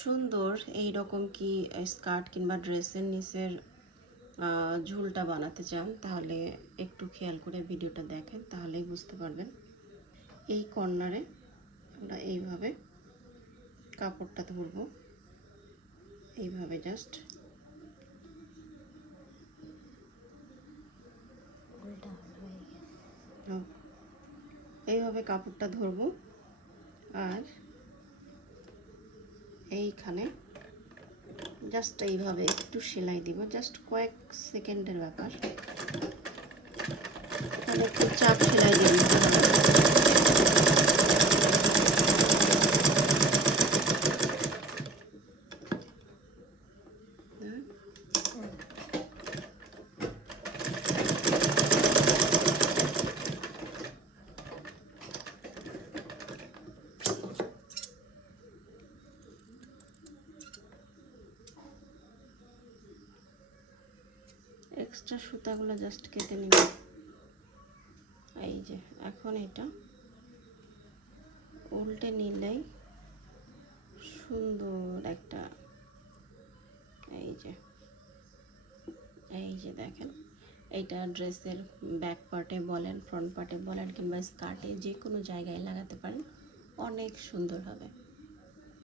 সুন্দর এই রকম কি স্কার্ট কিংবা ড্রেসের নিচের ঝুলটা বানাতে চান তাহলে একটু খেয়াল করে ভিডিওটা দেখেন, তাহলেই বুঝতে পারবেন। এই কর্নারে আমরা এইভাবে কাপড়টা ধরবো, এইভাবে জাস্ট এইভাবে কাপড়টা ধরবো, আর এইখানে জাস্ট এইভাবে একটু সেলাই দিব, জাস্ট কয়েক সেকেন্ডের ব্যাপার। তাহলে একটু চাপ সেলাই দিয়ে দিতে হবে। এক্সট্রা সুতাগুলো জাস্ট কেটে নিব। এই যে এখন এটা উল্টে নিলেই সুন্দর একটা, এই যে দেখেন, এইটা ড্রেসের ব্যাক পার্টে বলেন, ফ্রন্ট পার্টে বলেন, কিংবা স্কার্টে যে কোনো জায়গায় লাগাতে পারেন, অনেক সুন্দর হবে।